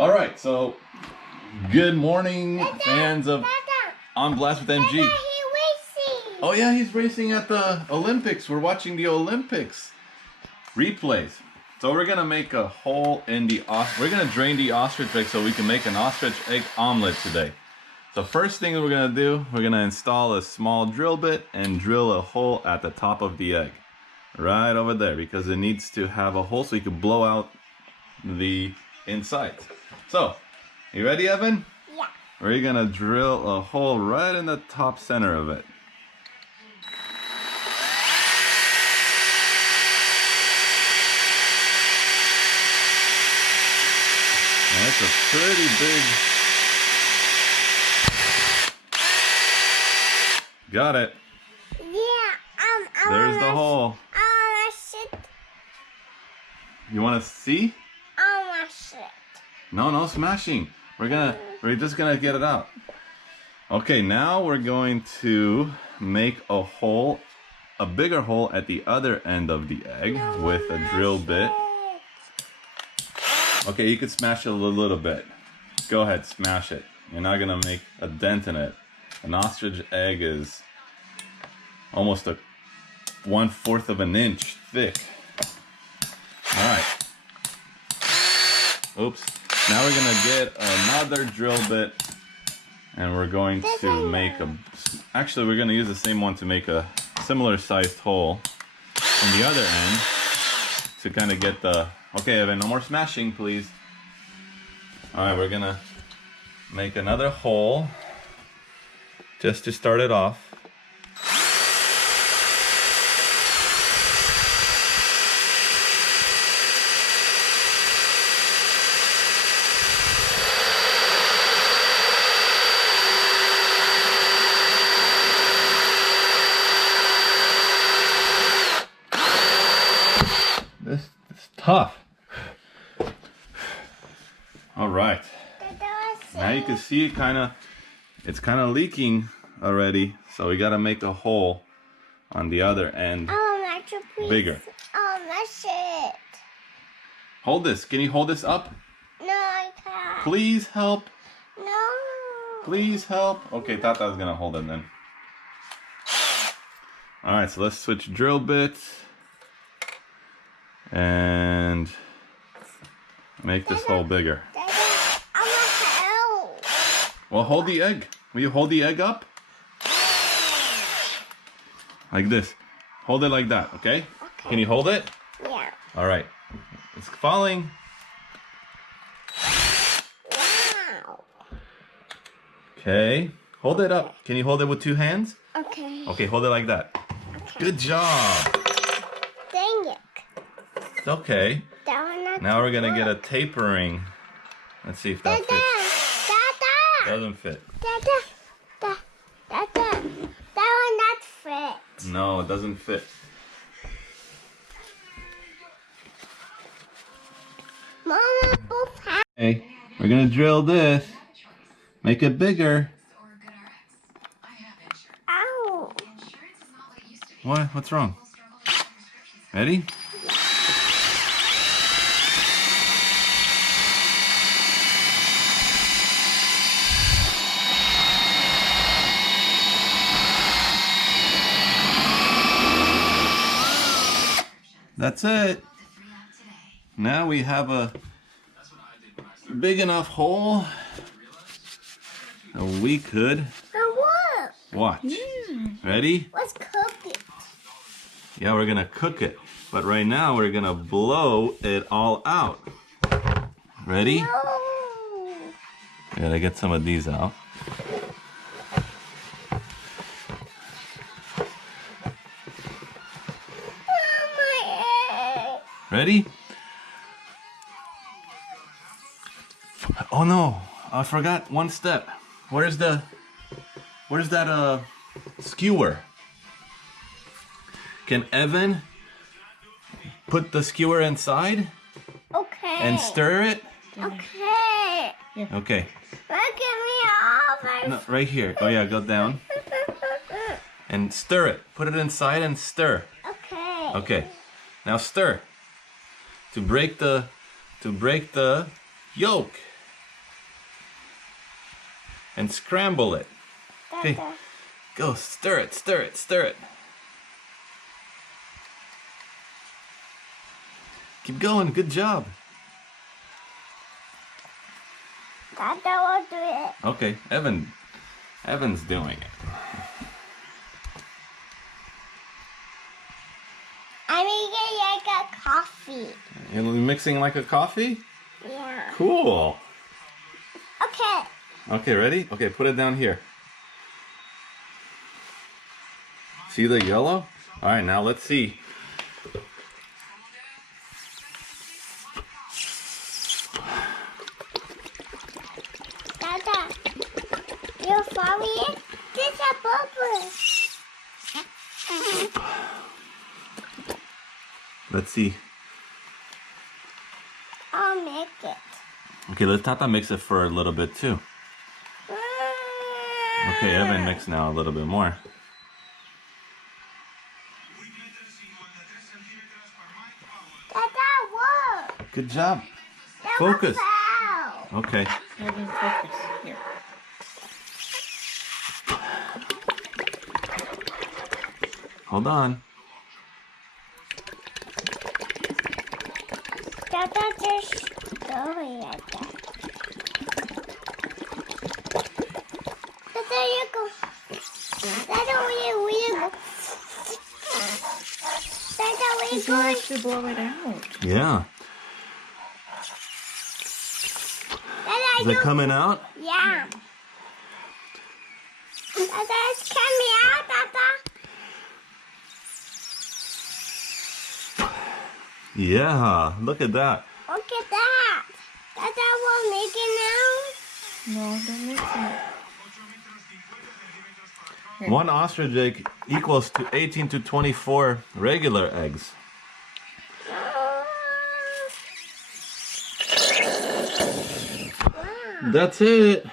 All right, so good morning, fans of On Blast with MG. Oh yeah, he's racing at the Olympics. We're watching the Olympics replays. So we're gonna make a hole in the we're gonna drain the ostrich egg so we can make an ostrich egg omelet today. So first thing we're gonna do, we're gonna install a small drill bit and drill a hole at the top of the egg, right over there, because it needs to have a hole so you can blow out the inside. So, you ready, Evan? Yeah. We're gonna drill a hole right in the top center of it. Now, that's a pretty big. Got it. Yeah. There's the hole. You wanna see? No smashing. We're just gonna get it out. Okay, now we're going to make a hole, a bigger hole at the other end of the egg with a drill bit. Okay, you could smash it a little bit. Go ahead, smash it. You're not gonna make a dent in it. An ostrich egg is almost a 1/4 of an inch thick. All right. Oops. Now we're gonna get another drill bit and we're going to make actually we're gonna use the same one to make a similar sized hole in the other end to kind of get the, okay Evan, no more smashing please. All right, we're gonna make another hole just to start it off. This is tough. All right. Now you can see it it's kind of leaking already. So we got to make a hole on the other end bigger. Shit. Hold this. Can you hold this up? No, I can't. Please help. No. Please help. Okay, Tata's gonna hold it then. All right, so let's switch drill bits and make this hole bigger. Dada, I want help. Well, hold the egg. Will you hold the egg up? Like this. Hold it like that, okay? Can you hold it? Yeah. All right. It's falling. Wow. Okay. Hold it up. Can you hold it with 2 hands? Okay. Okay, hold it like that. Okay. Good job. Dang it. It's okay. That one not Now we're gonna work. get a tapering. Let's see if that Dada, fits. Dada. Doesn't fit. Dada. Dada. That one not fit. No, it doesn't fit. Mama, both have. Okay, we're gonna drill this. Make it bigger. Ow. What? What's wrong? Ready? That's it. Now we have a big enough hole that we could Now what? watch. Ready? Let's cook it. Yeah, we're gonna cook it. But right now we're gonna blow it all out. Ready? No. Gotta get some of these out. Ready? Oh no, I forgot one step. Where's that skewer? Can Evan put the skewer inside Okay. and stir it? Okay. Okay. Look at me all my. No, right here. Oh yeah, go down and stir it. Put it inside and stir. Okay. Okay. Now stir to break the yolk. and scramble it. Okay, Dada. go stir it, stir it, stir it. Keep going, good job. Dada will do it. Okay, Evan's doing it. I'm making like a coffee. You're mixing like a coffee? Yeah. Cool. Okay. Okay, ready? Okay, put it down here. See the yellow? All right, now let's see. Dada, you follow it? This is a bubble. Let's see. I'll make it. Okay, let Tata mix it for a little bit too. Okay, Evan mix now a little bit more. Dada, whoa. Good job. That Focus. fell. Okay. Evan, focus. Here. Hold on. Dada just going like that. Dada, you go. Dada, we go. Dada, we You go. can actually blow it out. Yeah. Dada, Is it coming out? yeah. Dada, it's coming out, Dada. Yeah, look at that. Look at that. Dada will make it now. No, don't mix it. One ostrich egg equals to 18 to 24 regular eggs. That's it.